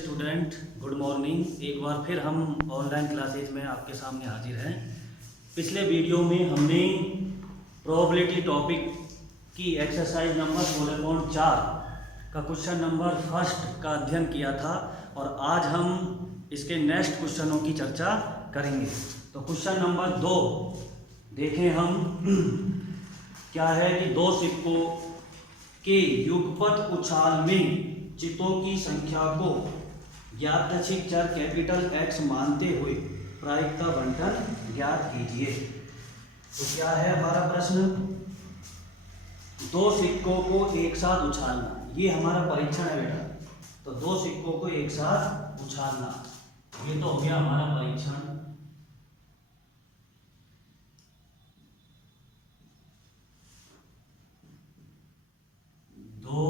Student, good morning. एक बार फिर हम ऑनलाइन क्लासेज में आपके सामने हाजिर हैं। पिछले वीडियो में हमने प्रोबेबिलिटी टॉपिक की एक्सरसाइज नंबर 16.4 का क्वेश्चन नंबर फर्स्ट का अध्ययन किया था और आज हम इसके नेक्स्ट क्वेश्चनों की चर्चा करेंगे। तो क्वेश्चन नंबर 2 देखें हम क्या है कि दो सिक्कों के युगपत उछाल में चितों की संख्या को यादृच्छिक चर कैपिटल X मानते हुए प्रायिकता बंटन ज्ञात कीजिए। तो क्या है हमारा प्रश्न? दो सिक्कों को एक साथ उछालना, ये हमारा परीक्षण है बेटा। तो दो सिक्कों को एक साथ उछालना, ये तो हो गया हमारा परीक्षण। दो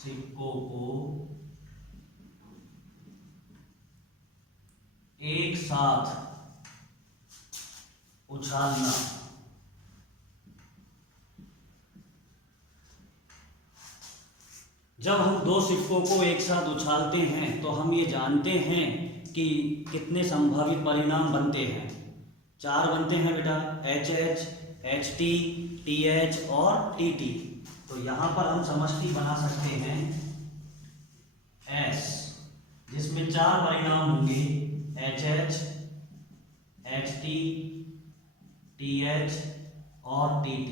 सिक्कों को एक साथ उछालना। जब हम दो सिक्कों को एक साथ उछालते हैं तो हम ये जानते हैं कि कितने संभावित परिणाम बनते हैं। 4 बनते हैं बेटा, HH, HT, TH और TT। तो यहां पर हम समष्टि बना सकते हैं S, जिसमें 4 परिणाम होंगे, HH, HT, TH और TT।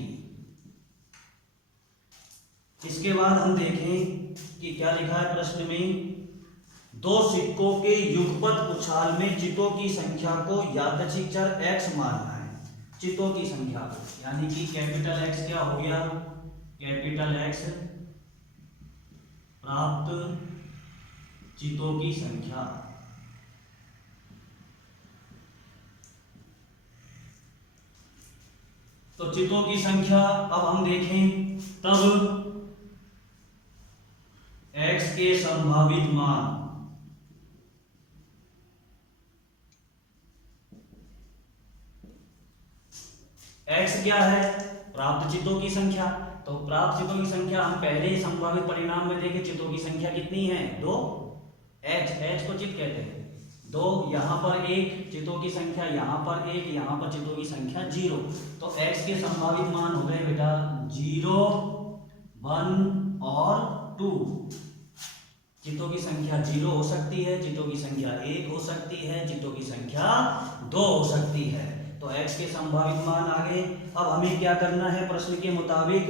इसके बाद हम देखें कि क्या लिखा है प्रश्न में। दो सिक्कों के युगपत उछाल में चितों की संख्या को यादृच्छिक चर X मानना है। चितों की संख्या को, यानी कि कैपिटल X क्या हो गया, कैपिटल X प्राप्त चितों की संख्या। तो चितों की संख्या अब हम देखें, तब X के संभावित मान, X क्या है, प्राप्त चितों की संख्या। तो प्राप्त चितों की संख्या हम पहले ही संभावित परिणाम में देखें, चितों की संख्या कितनी है, 2। H को चित कहते हैं, 2। यहां पर 1 चितों की संख्या, यहां पर 1, यहां पर चितों की संख्या 0। तो X के संभावित मान हो गए बेटा 0, 1 और 2। चितों की संख्या 0 हो सकती है, चितों की संख्या 1 हो सकती है, चितों की संख्या 2 हो सकती है। तो X के संभावित मान आ गए। अब हमें क्या करना है, प्रश्न के मुताबिक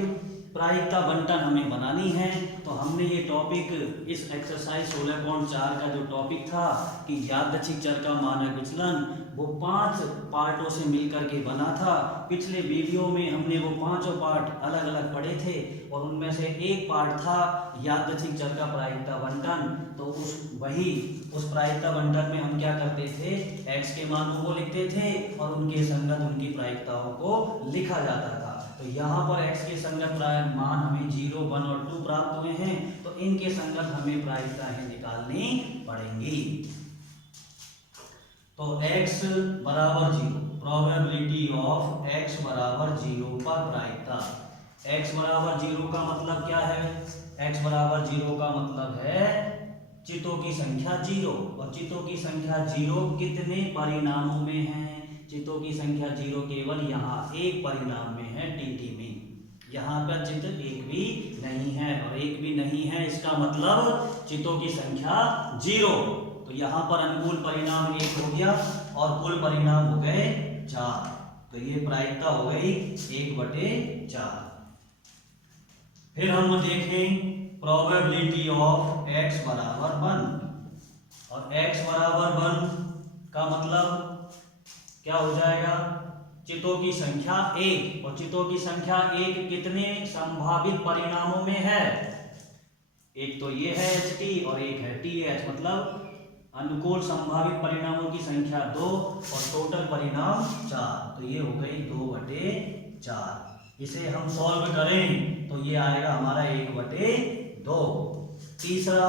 प्रायिकता बंटन हमें बनानी है। तो हमने ये टॉपिक, इस एक्सरसाइज 16.4 का जो टॉपिक था कि यादृच्छिक चर का मानक विचलन, वो 5 पार्टों से मिलकर के बना था। पिछले वीडियो में हमने वो 5 पार्ट अलग अलग पढ़े थे और उनमें से एक पार्ट था यादृच्छिक चर का प्रायिकता बंटन। तो उस प्रायिकता बंटन में हम क्या करते थे, X के मानों को लिखते थे और उनके संगत उनकी प्रायिकताओं को लिखा जाता था। तो यहाँ पर X के संगत मान हमें 0, 1 और 2 प्राप्त हुए हैं। तो इनके संगत हमें प्रायिकताएं निकालनी पड़ेंगी। तो X बराबर 0, प्रोबेबिलिटी ऑफ X बराबर 0 पर प्रायिकता। X बराबर 0 का मतलब क्या है, X बराबर 0 का मतलब है चितों की संख्या 0। और चितों की संख्या 0 कितने परिणामों में है, चितों की संख्या 0 केवल यहाँ एक परिणाम में है, TT में। यहाँ पर चित एक भी नहीं है, और एक भी नहीं है इसका मतलब चितों की संख्या 0। तो यहाँ पर अनुकूल परिणाम 1 हो गया और कुल परिणाम हो गए 4। तो ये प्रायिकता हो गई 1/4। फिर हम देखें प्रोबेबिलिटी ऑफ X बराबर 1। और X बराबर 1 का मतलब क्या हो जाएगा, चितों की संख्या 1। और चितों की संख्या 1 कितने संभावित परिणामों में है, एक तो ये है HT और एक है TH। मतलब अनुकूल संभावित परिणामों की संख्या 2 और टोटल परिणाम 4। तो ये हो गई 2/4। इसे हम सॉल्व करें तो ये आएगा हमारा 1/2। तीसरा,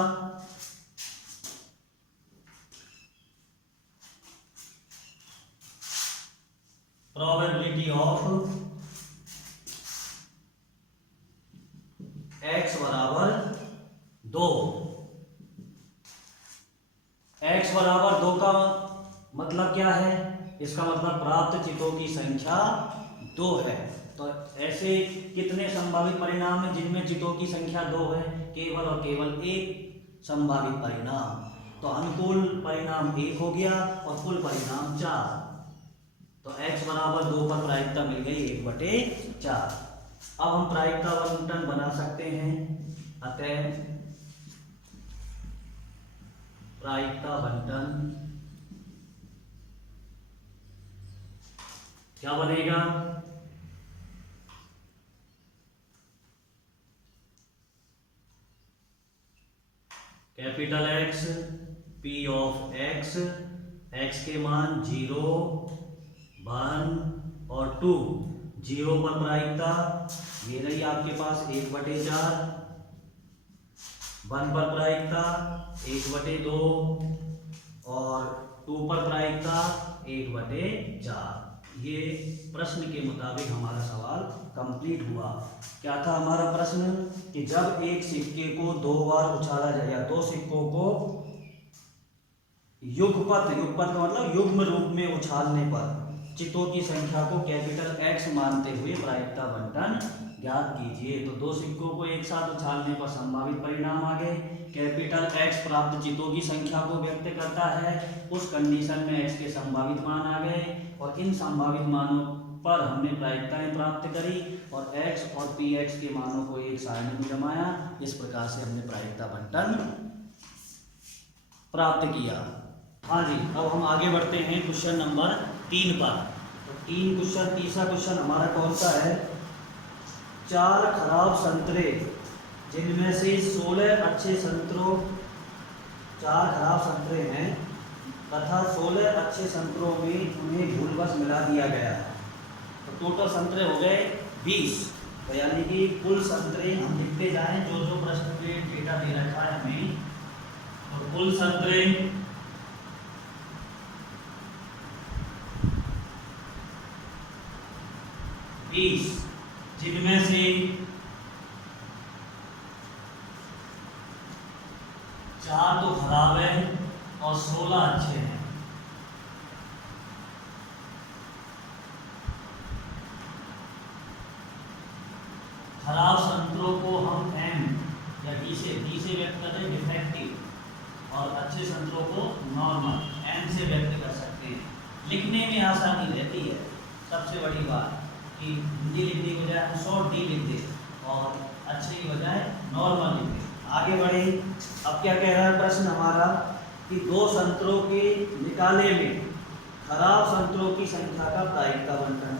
प्रोबेबिलिटी ऑफ X बराबर 2। x बराबर 2 का मतलब क्या है? इसका मतलब प्राप्त चितों की संख्या 2 है। तो ऐसे कितने संभावित परिणाम हैं जिनमें चितों की संख्या 2 है? केवल और केवल एक संभावित परिणाम। तो अनुकूल परिणाम 1 हो गया और कुल परिणाम 4। तो x बराबर 2 पर प्रायिकता मिल गई 1/4। अब हम प्रायिकता बंटन बना सकते हैं। अतः प्रायिकता बंटन क्या बनेगा? Capital X P of X, x के मान 0, 1 और 2। 0 पर प्रायिकता ये रही आपके पास 1/4, 1 पर प्रायिकता 1/2 और 2 पर प्रायिकता 1/4। ये प्रश्न के मुताबिक हमारा सवाल कंप्लीट हुआ। क्या था हमारा प्रश्न? कि जब एक सिक्के को 2 बार उछाला जाए या 2 सिक्कों को युगपत का मतलब युग्म रूप में उछालने पर चितों की संख्या को कैपिटल X मानते हुए प्रायिकता बंटन ज्ञात कीजिए। तो 2 सिक्कों को एक साथ उछालने पर संभावित परिणाम आ गए। कैपिटल X प्राप्त चितों की संख्या को व्यक्त करता है। उस कंडीशन में X के संभावित मान आ गए और इन संभावित मानों पर हमने प्रायिकताएं प्राप्त करी और X और PX के मानों को एक सारणी में जमाया। इस प्रकार से हमने प्रायिकता बंटन प्राप्त किया। हाँ जी, अब हम आगे बढ़ते हैं क्वेश्चन नंबर 3 पर। तो तीसरा क्वेश्चन हमारा कौन सा है? 4 खराब संतरे जिनमें से 16 अच्छे संतरों 4 खराब संतरे हैं तथा 16 अच्छे संतरों में उन्हें भूलवश मिला दिया गया है। तो टोटल संतरे हो गए 20। तो यानी कि कुल संतरे हम लिखते जाएं जो प्रश्न में डेटा दे रखा है हमें। तो कुल संतरे 20, जिनमें से 4 तो खराब है और 16 अच्छे हैं। खराब संतरों को हम M या D से व्यक्त करते हैं डिफेक्टिव और अच्छे संतरों को नॉर्मल M से व्यक्त कर सकते हैं। लिखने में आसानी रहती है। सबसे बड़ी बात कि हिंदी लिखने की बजाय हम शॉर्ट D लिख दें और अच्छे की बजाय नॉर्मल लिख दें। आगे बढ़े। अब क्या कह रहा है प्रश्न हमारा कि 2 संतरों के निकाले में खराब संतरों की संख्या का प्रायिकता बंटन।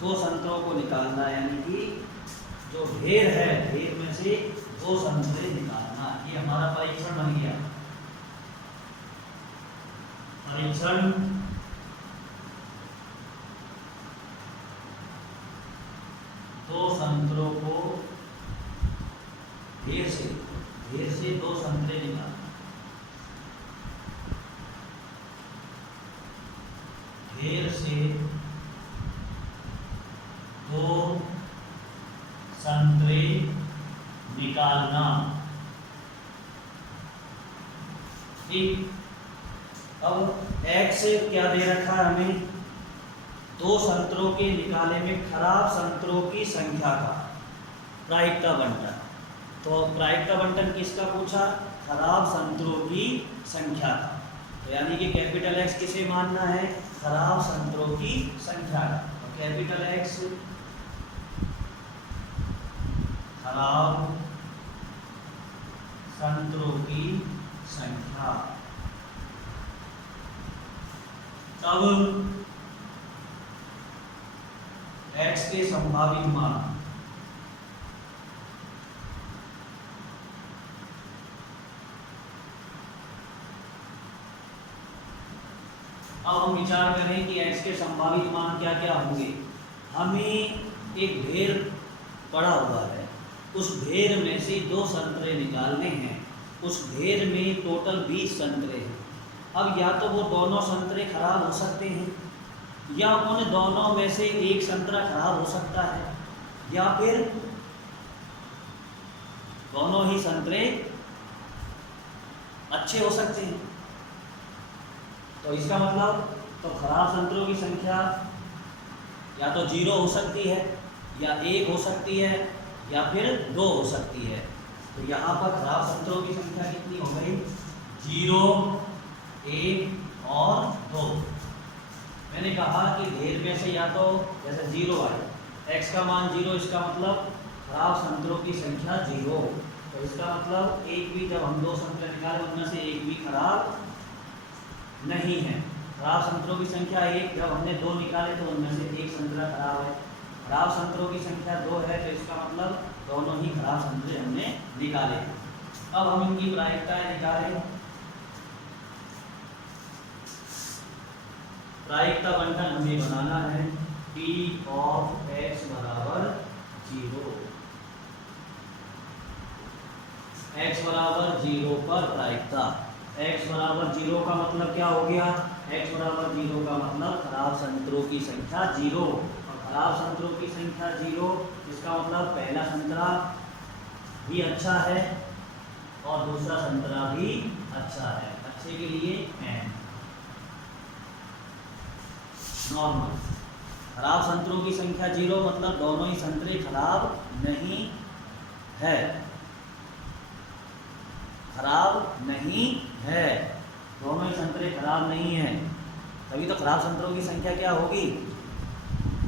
2 संतरों को निकालना यानी कि जो ढेर है ढेर में से 2 संतरे निकालना। ये हमारा परीक्षण बन गया। परीक्षण दो संतरों को ढेर से 2 संतरे निकालना। ढेर से 2 संतरे निकालना। ठीक। अब X क्या दे रखा है हमें? 2 संतरों के निकाले में खराब संतरों की संख्या का प्रायिकता बंटन। तो प्रायिकता बंटन किसका पूछा? खराब संतरों की संख्या का। तो यानी कि कैपिटल X किसे मानना है? खराब संतरों की संख्या का। तो कैपिटल X खराब संतरों की संख्या। तब X के संभावित मान अब हम विचार करें कि X के संभावित मान क्या क्या होंगे। हमें एक ढेर पड़ा हुआ है, उस ढेर में से 2 संतरे निकालने हैं। उस ढेर में टोटल 20 संतरे हैं। अब या तो वो दोनों संतरे खराब हो सकते हैं या उन दोनों में से एक संतरा खराब हो सकता है या फिर दोनों ही संतरे अच्छे हो सकते हैं। तो इसका मतलब तो खराब संतरों की संख्या या तो 0 हो सकती है, या 1 हो सकती है, या फिर 2 हो सकती है। तो यहाँ पर खराब संतरों की संख्या कितनी हो गई? 0, 1 और 2। मैंने कहा कि ढेर में से या तो जैसे 0 आए, x का मान 0, इसका मतलब खराब संतरों की संख्या 0। तो इसका मतलब एक भी, जब हम 2 संतरे निकाले उनमें से एक भी खराब नहीं है। खराब संतरों की संख्या 1, जब हमने 2 निकाले तो उनमें से एक संतरा खराब है। खराब संतरों की संख्या 2 है, तो इसका मतलब दोनों ही खराब संतरे हमने निकाले। अब हम इनकी प्रायिकताएं निकालें। प्रायिकता बंटन हमें बनाना है P of x बराबर 0। x बराबर 0 पर प्रायिकता। x बराबर 0 का मतलब क्या हो गया? x बराबर 0 का मतलब खराब संतरों की संख्या 0। और खराब संतरों की संख्या 0, इसका मतलब पहला संतरा भी अच्छा है और दूसरा संतरा भी अच्छा है। अच्छे के लिए n। नॉर्मल। खराब संतरों की संख्या 0 मतलब दोनों ही संतरे खराब नहीं है। खराब नहीं है, दोनों ही संतरे खराब नहीं है, तभी तो खराब संतरों की संख्या क्या होगी?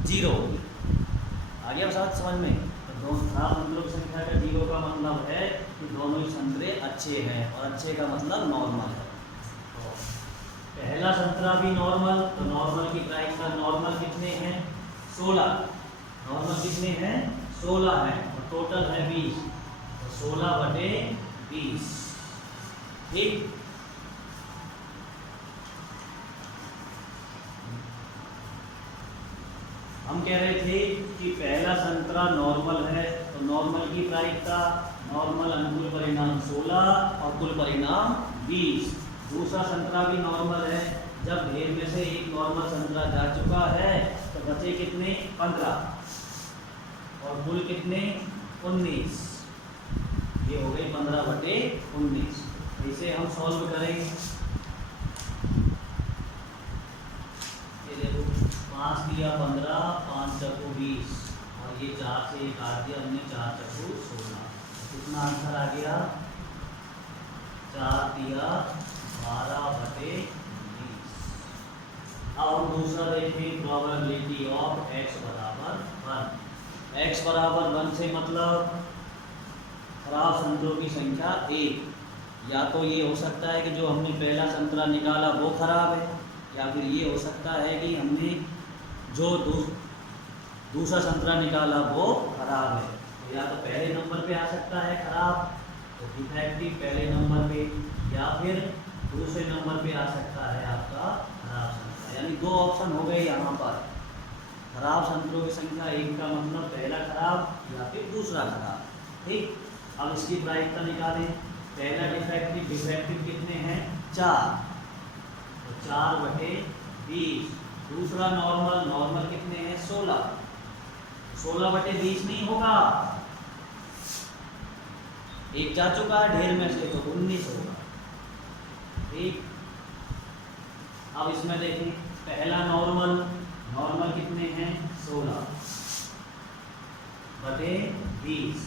0 होगी। आ गया समझ में? तो दोनों खराब संतरों की संख्या का 0 का मतलब है कि दोनों ही संतरे अच्छे हैं, और अच्छे का मतलब नॉर्मल है। तो पहला संतरा भी नॉर्मल, तो नॉर्मल की प्रायिकता, नॉर्मल कितने हैं? 16। नॉर्मल कितने हैं? 16 है, और टोटल है 20, तो 16/20। ठीक। हम कह रहे थे कि पहला संतरा नॉर्मल है, तो नॉर्मल की प्रायिकता, नॉर्मल अनुकूल परिणाम 16 और कुल परिणाम 20। दूसरा संतरा भी नॉर्मल है, जब ढेर में से एक नॉर्मल संतरा जा चुका है तो बचे कितने? 15 और कुल कितने? 19। ये हो गई 15/19। इसे हम सॉल्व करें। ये देखो 5 दिया 15, 5 चक्कू 20, और ये 4 से काट दिया हमने, 4 चक्कू 16। कितना आंसर आ गया? 4 दिया 12/20। अब हम दूसरा देखें, प्रोबेबिलिटी ऑफ x बराबर 1। x बराबर 1 से मतलब खराब संतरों की संख्या 1। या तो ये हो सकता है कि जो हमने पहला संतरा निकाला वो खराब है, या फिर ये हो सकता है कि हमने जो दूसरा संतरा निकाला वो खराब है। तो या तो पहले नंबर पे आ सकता है खराब, तो डिफेक्टिव पहले नंबर पे, या फिर दूसरे नंबर पे आ सकता है आपका खराब संतरा। यानी 2 ऑप्शन हो गए यहाँ पर। खराब संतरों की संख्या 1 का मतलब पहला खराब या फिर दूसरा खराब। ठीक। अब इसकी प्रायिकता निकालें। पहला डिफेक्टिव कितने हैं? 4, तो 4/20। दूसरा नॉर्मल कितने हैं? 16। 16/20 नहीं होगा, एक जा चुका है ढेर में से, तो 19 होगा। ठीक। अब इसमें देखें, पहला नॉर्मल कितने हैं? 16/20।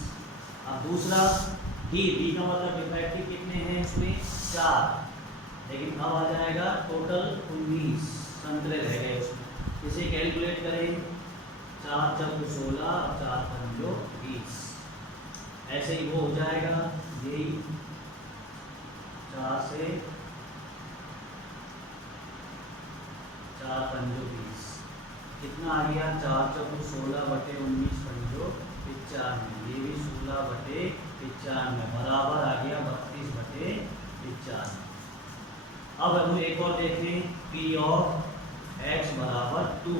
अब दूसरा डी का मतलब डिफेक्टिव कितने हैं इसमें? 4, लेकिन अब आ जाएगा टोटल 19 संतरे रह गए उसमें। इसे कैलकुलेट करें, 4 चक्कू 16 और 4 पंजो 20। ऐसे ही वो हो जाएगा, यही 4 से 4 पंजो 20। कितना आ गया? 4 चक्कू 16/19 पंजो 95। ये भी 16/95 बराबर आ गया 32/95। अब हम एक और देखें, P ऑफ x बराबर 2।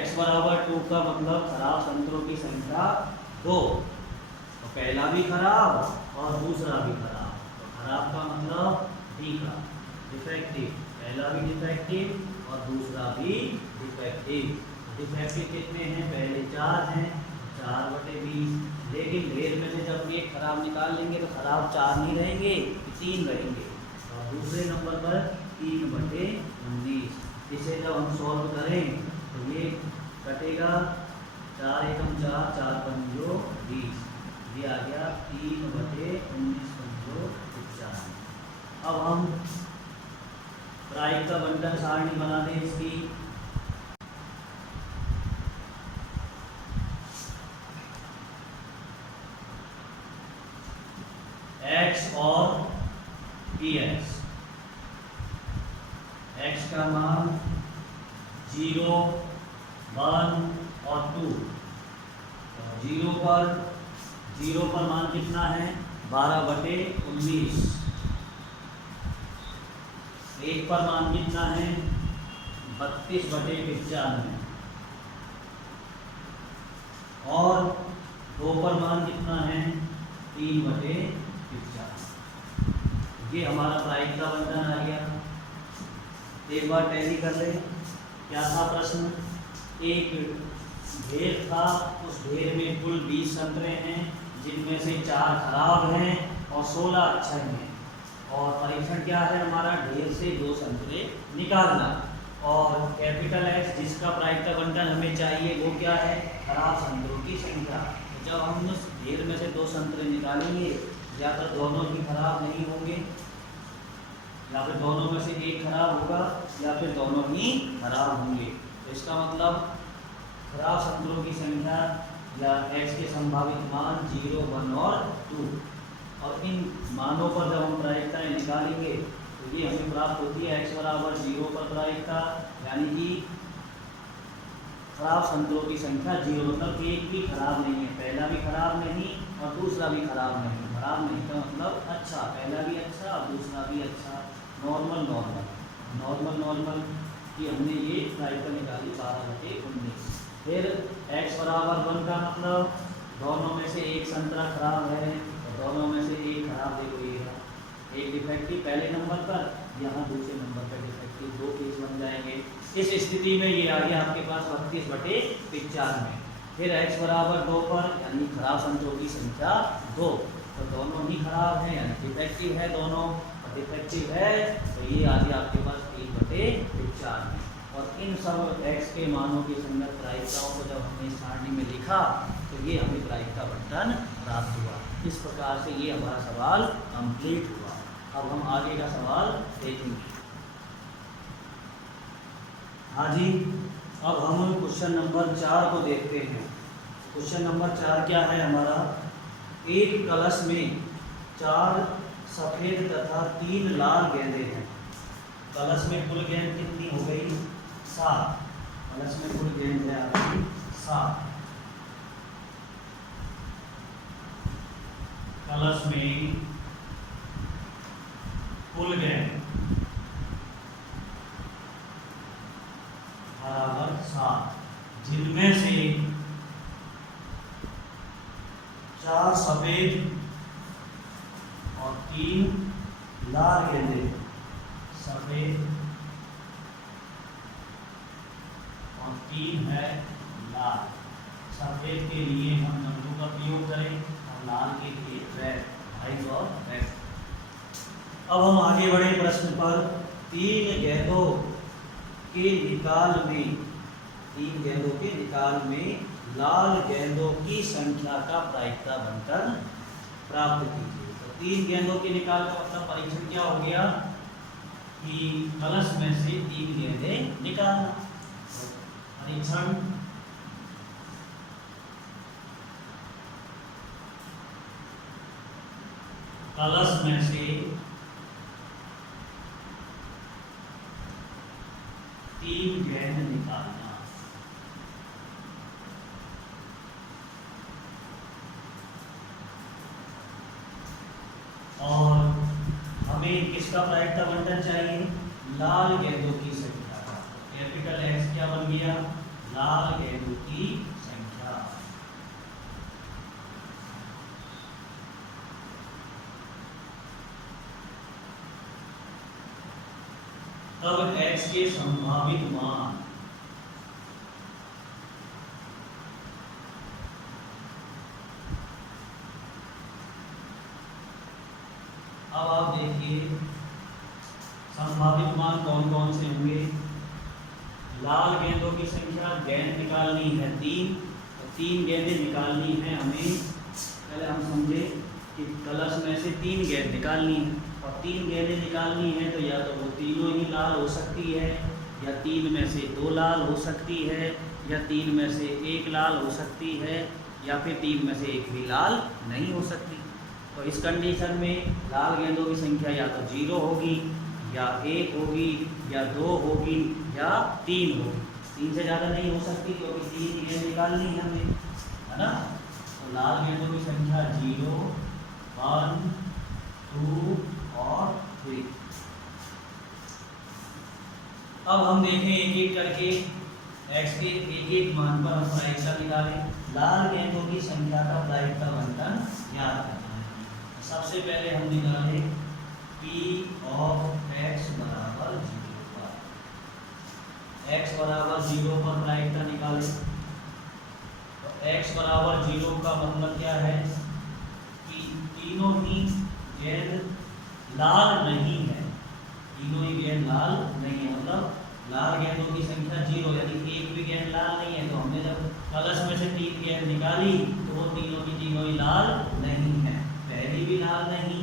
x बराबर 2 का मतलब खराब संतरों की संख्या 2। तो पहला भी खराब और दूसरा भी खराब। तो खराब का मतलब D का डिफेक्टिव, पहला भी डिफेक्टिव और दूसरा भी डिफेक्टिव। डिफेक्टिव कितने हैं? पहले 4 हैं, 4/20, लेकिन ढेर में से जब एक खराब निकाल लेंगे तो खराब 4 नहीं रहेंगे, 3 रहेंगे। और दूसरे नंबर पर 3/19, इसे जब हम सॉल्व करें तो ये कटेगा, 4 एकम 4, 4 पंजो 20, ये आ गया 3/19 पंजो 95। अब हम प्रायिकता बंटन सारणी बना दें इसकी। x और px, x का मान 0, 1 और 2। 0 पर मान कितना है 12/19, 1 पर मान कितना है 32/95, और 2 पर मान कितना है 3/95। ये हमारा प्रायिकता बंटन आ गया। एक बार टैली कर ले। क्या था प्रश्न? एक ढेर था, उस ढेर में कुल 20 संतरे हैं, जिनमें से 4 खराब हैं और 16 अच्छे हैं। और परीक्षण क्या है हमारा? ढेर से 2 संतरे निकालना। और कैपिटल X जिसका प्रायिकता बंटन हमें चाहिए वो क्या है? खराब संतरों की संख्या। जब हम उस ढेर में से 2 संतरे निकालेंगे, या तो दोनों ही खराब नहीं होंगे, या फिर दोनों में से एक खराब होगा, या फिर दोनों ही खराब होंगे। तो इसका मतलब खराब संतरों की संख्या या x के संभावित मान 0, 1 और 2। और इन मानों पर जब हम प्रायिकताएं निकालेंगे तो ये हमें प्राप्त होती है x बराबर 0 पर प्रायिकता, यानी कि खराब संतरों की संख्या 0, मतलब एक भी खराब नहीं है, पहला भी खराब नहीं और दूसरा भी खराब नहीं। खराब नहीं का मतलब अच्छा, पहला भी अच्छा और दूसरा भी अच्छा, नॉर्मल कि हमने ये प्रायिकता निकाली 12/19। फिर x बराबर 1 का मतलब दोनों में से एक संतरा खराब है और दोनों में से एक खराब, देखो ये एक डिफेक्टिव पहले नंबर पर, यहाँ दूसरे नंबर पर डिफेक्टिव, 2 केस बन जाएंगे। इस स्थिति में ये आ गया आपके पास 32/95। फिर x बराबर 2 पर, यानी खराब संतरों की संख्या 2, तो दोनों ही खराब हैं, यानी डिफेक्टिव है दोनों, और डिफेक्टिव है तो ये आ गया आपके पास 3/95। और इन सब x के मानों की संगत प्रायिकताओं को जब हमने सारणी में लिखा तो ये हमें प्रायिकता बंटन प्राप्त हुआ। इस प्रकार से ये हमारा सवाल कंप्लीट हुआ। अब हम आगे का सवाल देखेंगे। हाँ जी, अब हम क्वेश्चन नंबर 4 को देखते हैं। क्वेश्चन नंबर 4 क्या है हमारा? एक कलश में 4 सफेद तथा 3 लाल गेंदें हैं। कलश में कुल गेंद कितनी हो गई? 7। कलश में कुल गेंद है आपकी 7। कलश में कुल गेंद बराबर 7, जिनमें से 4 सफेद और 3 लाल गेंदे। सफेद और 3 है लाल। सफेद के लिए हम नंबरों का प्रयोग करें और लाल के लिए रेड, व्हाइट और रेड। अब हम आगे बढ़े प्रश्न पर। 3 गेंदों के निकाल में लाल गेंदों की संख्या का प्रायिकता बंटन प्राप्त कीजिए। तो 3 गेंदों के निकाल का मतलब परीक्षण क्या हो गया कि कलश में से 3 गेंदें निकालना। परीक्षण कलश में से 3 गेंद निकालना। और हमें किसका प्रायिकता बंटन चाहिए? लाल गेंदों की संख्या का। कैपिटल X क्या बन गया? लाल गेंदों की संख्या। तब X के संभावित मान अब आप देखिए संभावित मान कौन कौन से होंगे। लाल गेंदों की संख्या, गेंद निकालनी है 3, तो 3 गेंदें निकालनी है हमें। पहले हम समझे कि कलश में से 3 गेंद निकालनी है, और 3 गेंदें निकालनी है तो या तो वो तीनों ही लाल हो सकती है, या 3 में से 2 लाल हो सकती है, या 3 में से 1 लाल हो सकती है, या फिर 3 में से 1 भी लाल नहीं हो सकती। तो इस कंडीशन में लाल गेंदों की संख्या या तो 0 होगी, या 1 होगी, या 2 होगी, या 3 होगी। 3 से ज़्यादा नहीं हो सकती क्योंकि 3 गेंद निकालनी है हमें, है ना। तो लाल गेंदों की संख्या 0, 1, 2 और 3। अब हम देखें एक एक करके x के एक एक मान पर हम प्रायिकता निकालें। लाल गेंदों की संख्या का प्रायिकता बंटन याद करना है। सबसे पहले हम निकालें P ऑफ x बराबर 0 पर। x बराबर 0 पर प्रायिकता निकालें। तो x बराबर 0 का मतलब क्या है कि तीनों ही गेंद लाल नहीं है, तीनों ही गेंद लाल नहीं है, मतलब लाल गेंदों की संख्या 0, यदि एक भी गेंद लाल नहीं है तो हमने जब कलश में से 3 गेंद निकाली तो वो तीनों की तीनों ही लाल नहीं है। पहली भी लाल नहीं,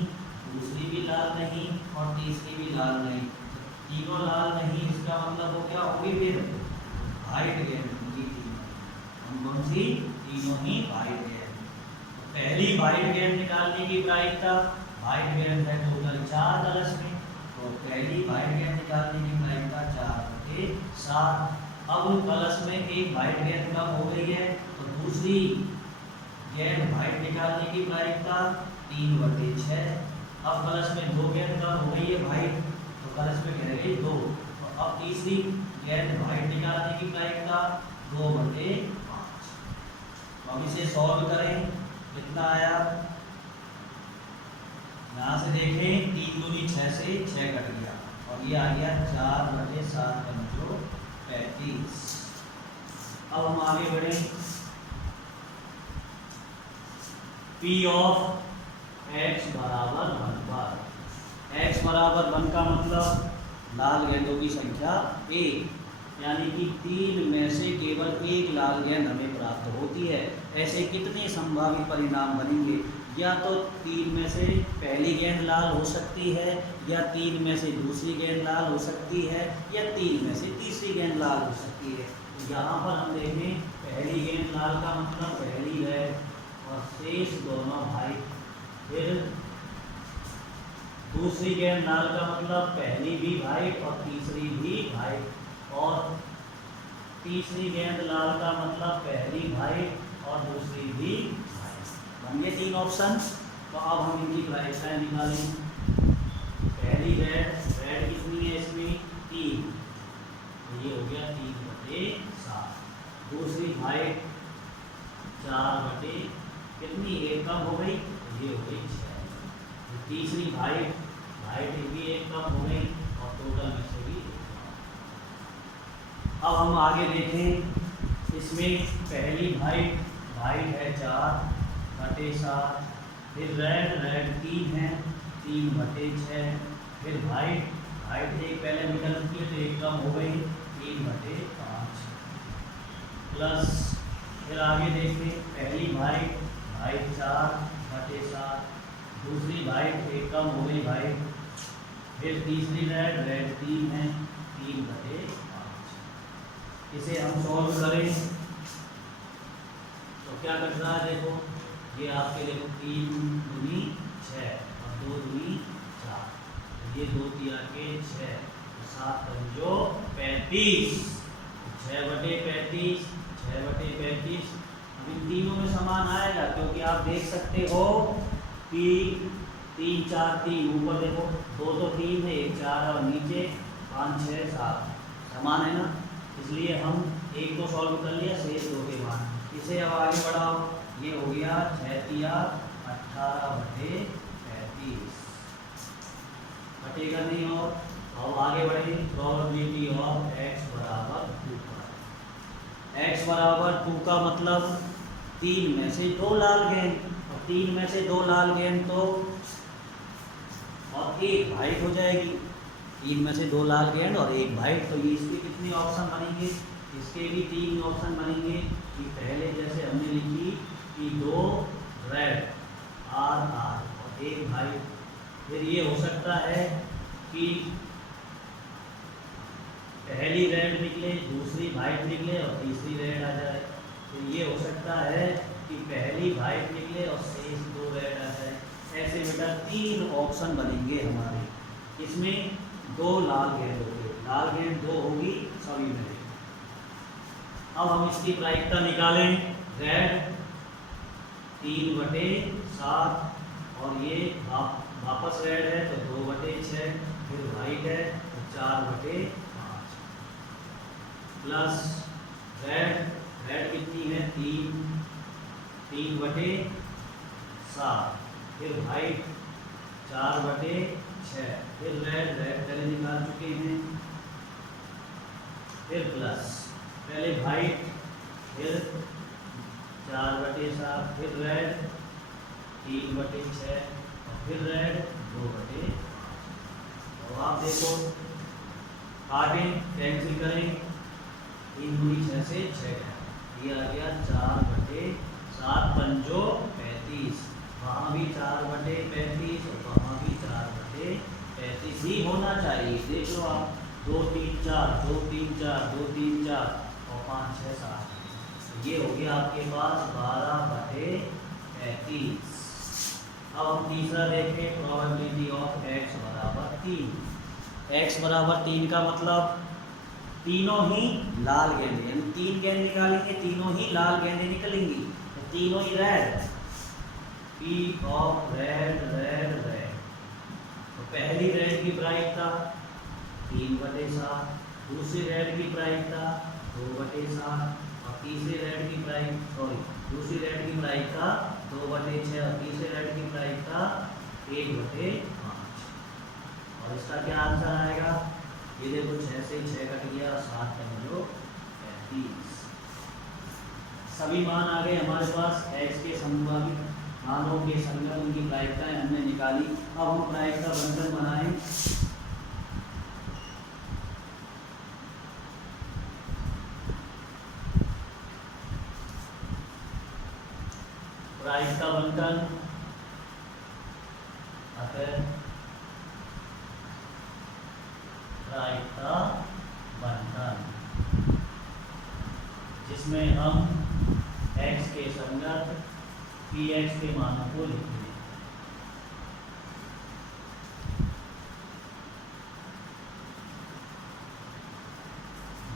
दूसरी भी लाल नहीं और तीसरी भी लाल नहीं। तीनों लाल नहीं, इसका मतलब वो क्या होगी फिर वाइट गेंद होगी। हम कौन सी? तीनों ही वाइट गेंद। तो पहली वाइट गेंद निकालने की प्रायिकता, वाइट गेंद है टोटल 4 कलश में, तो पहली वाइट गेंद निकालने की प्रायिकता 4/7। अब कलश में एक वाइट गेंद कम हो गई है तो दूसरी गेंद वाइट निकालने की प्रायिकता 3/6। अब कलश में 2 गेंद कम हो गई है वाइट, तो कलश में रह गई 2। तो अब तीसरी गेंद वाइट निकालने की प्रायिकता 2/5। तो अब इसे सॉल्व करें, कितना आया? यहाँ से देखें 3 दूनी 6 से 6 कट गया और ये आ गया 4/7 35। अब हम आगे बढ़े। P ऑफ x बराबर 1 पर। x बराबर 1 का मतलब लाल गेंदों की संख्या 1, यानी कि 3 में से केवल 1 लाल गेंद हमें प्राप्त होती है। ऐसे कितने संभावित परिणाम बनेंगे? या तो 3 में से पहली गेंद लाल हो सकती है, या 3 में से दूसरी गेंद लाल हो सकती है, या 3 में से तीसरी गेंद लाल हो सकती है। तो यहाँ पर हम देखें पहली गेंद लाल का मतलब पहली है और शेष दोनों वाइट। फिर दूसरी गेंद लाल का मतलब पहली भी वाइट और तीसरी भी वाइट, और तीसरी गेंद लाल का मतलब पहली वाइट और दूसरी भी वाइट। बन गए 3 ऑप्शन। तो अब हम इनकी प्रायिकताएं निकालें। पहली रेड कितनी है इसमें? 3, तो ये हो गया 3/7। दूसरी वाइट 4 कितनी, 1 कम हो गई, तो ये हो गई 6। तीसरी वाइट भी 1 कम हो गई और टोटल में से भी 1। अब हम आगे देखें, इसमें पहली वाइट है 4/7, फिर रेड 3 है 3/6, फिर वाइट एक पहले निकल चुकी है तो 1 कम हो गई 3/5 प्लस। फिर आगे देखें पहली वाइट 4/7, दूसरी वाइट 1 कम हो गई वाइट, फिर तीसरी रेड 3 है 3/5। इसे हम सॉल्व करें तो क्या कट रहा है? देखो ये आपके देखो 3 दूनी 6 और 2 दूनी 4, ये 2 तिया के 6, 7 पंजो 35, 6/35, 6/35। अब इन तीनों में समान आएगा क्योंकि आप देख सकते हो कि 3 4 3 ऊपर देखो 2 तो 3 है, 1 4 और नीचे 5 6 7 समान है ना, इसलिए हम 1 को सॉल्व कर लिया, शेष 2 के मान। इसे अब आगे बढ़ाओ, ये हो गया 6 तिया 18/35, कटेगा नहीं। और अब आगे बढ़े, प्रोबेबिलिटी ऑफ x बराबर 2 पर। x बराबर 2 का मतलब 3 में से 2 लाल गेंद, और 3 में से 2 लाल गेंद तो और एक वाइट हो जाएगी। 3 में से 2 लाल गेंद और एक वाइट। तो ये इसके कितने ऑप्शन बनेंगे? इसके भी 3 ऑप्शन बनेंगे कि पहले जैसे हमने लिखी कि 2 रेड आर और एक वाइट। फिर ये हो सकता है कि पहली रेड निकले, दूसरी वाइट निकले और तीसरी रेड आ जाए। तो ये हो सकता है कि पहली वाइट निकले और शेष 2 रेड आ जाए। ऐसे बेटा 3 ऑप्शन बनेंगे हमारे। इसमें 2 लाल गेंद होंगे, लाल गेंद 2 होगी सभी में। अब हम इसकी प्रायिकता निकालें। रेड 3/7 और ये वापस रेड है तो 2/6, फिर वाइट है तो 4/5 प्लस रेड कितनी है? 3/7, फिर वाइट 4/6, फिर रेड पहले निकाल चुके हैं, फिर प्लस पहले वाइट, फिर 4/7, फिर रेड 3/6 और फिर रेड 2/5। तो आप देखो काटें, कैंसिल करें, 3 दूनी 6 से 6, ये आ गया 4/7 पंजो 35। वहाँ भी 4/35 और वहाँ भी 4/35 ही होना चाहिए। देख लो आप, 2 3 4 2 3 4 2 3 4 और 5 6 7। ये हो गया आपके पास 12/35। अब हम तीसरा देखें, प्रोबेबिलिटी ऑफ x बराबर 3। x बराबर 3 का मतलब तीनों ही लाल गेंदें, यानी 3 गेंद निकालेंगे, तीनों ही लाल गेंदें निकलेंगी, तो तीनों ही red. P of red red red. तो पहली रेड की प्रायिकता 3/7, दूसरी रेड की प्रायिकता 2/7 और तीसरी रेड की प्रायिकता दूसरी रेड की प्रायिकता 2/6 और तीसरे रेड की प्रायिकता 1/5। और इसका क्या आंसर आएगा? ये देखो 6 से 6 कट गया, 7 पंजो 35। सभी मान आ गए हमारे पास। x के संभावित मानों के संगत उनकी प्रायिकताएं हमने निकाली। अब हम प्रायिकता बंधन बनाएं। प्रायिकता बंधन प्रायिकता बंधन जिसमें हम x के संगत px के मानों को लिखेंगे।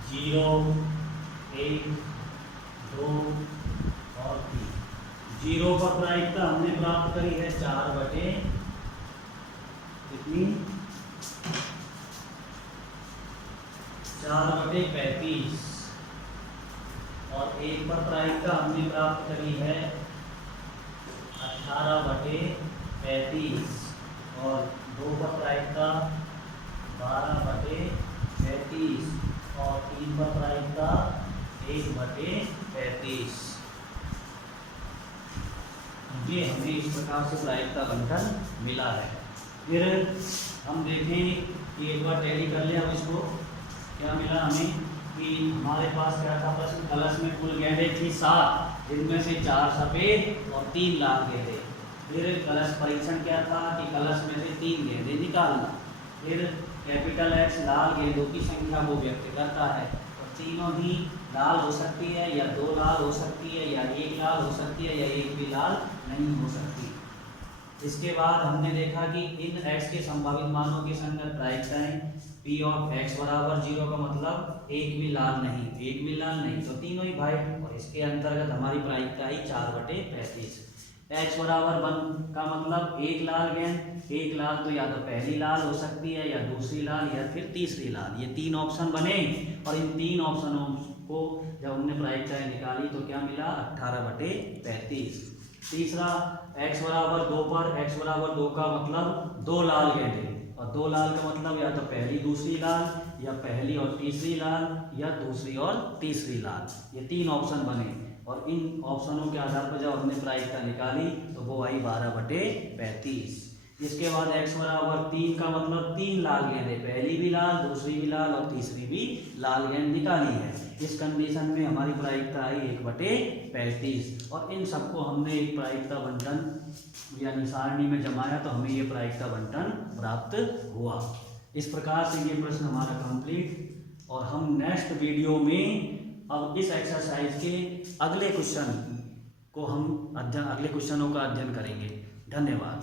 जीरो, 1, 2 और 3। 0 पर प्रायिकता हमने प्राप्त करी है 4/, कितनी? 4/35। और 1 पर प्रायिकता हमने प्राप्त करी है 18/35 और 2 पर प्रायिकता 12/35 और 3 पर प्रायिकता 1/35। ये हमें इस प्रकार से प्रायिकता बंधन मिला है। फिर हम देखें कि एक बार टैली कर ले हम इसको। क्या मिला हमें कि हमारे पास क्या था प्रश्न, कलश में कुल गेंदें थी 7, जिनमें से 4 सफ़ेद और 3 लाल गेंदें। फिर कलश परीक्षण क्या था कि कलश में से 3 गेंदें निकालना। फिर कैपिटल X लाल गेंदों की संख्या को व्यक्त करता है। तो तीनों ही लाल हो सकती है, या 2 लाल हो सकती है, या 1 लाल हो सकती है, या 1 भी लाल नहीं हो सकती। इसके बाद हमने देखा कि इन x के संभावित मानों के संगत प्रायिकताएं P ऑफ x बराबर 0 का मतलब एक भी लाल नहीं, तो तीनों ही वाइट। और इसके अंतर्गत हमारी प्रायिकता आई 4/35। x बराबर 1 का मतलब एक लाल गेंद, एक लाल तो या तो पहली लाल हो सकती है, या दूसरी लाल, या फिर तीसरी लाल। ये 3 ऑप्शन बने और इन 3 ऑप्शनों को जब हमने प्रायिकताएं निकाली तो क्या मिला? 18/35। तीसरा x बराबर 2 पर x बराबर 2 का मतलब 2 लाल गेंदें, और 2 लाल का मतलब या तो पहली दूसरी लाल, या पहली और तीसरी लाल, या दूसरी और तीसरी लाल। ये 3 ऑप्शन बने और इन ऑप्शनों के आधार पर जब हमने प्रायिकता निकाली तो वो आई 12/35। इसके बाद x बराबर 3 का मतलब 3 लाल गेंदें, पहली भी लाल, दूसरी भी लाल और तीसरी भी लाल गेंद निकाली है। इस कंडीशन में हमारी प्रायिकता आई 1/35 और इन सबको हमने एक प्रायिकता बंटन यानी सारणी में जमाया तो हमें ये प्रायिकता बंटन प्राप्त हुआ। इस प्रकार से ये प्रश्न हमारा कंप्लीट और हम नेक्स्ट वीडियो में अब इस एक्सरसाइज के अगले क्वेश्चन को हम अगले क्वेश्चनों का अध्ययन करेंगे। धन्यवाद।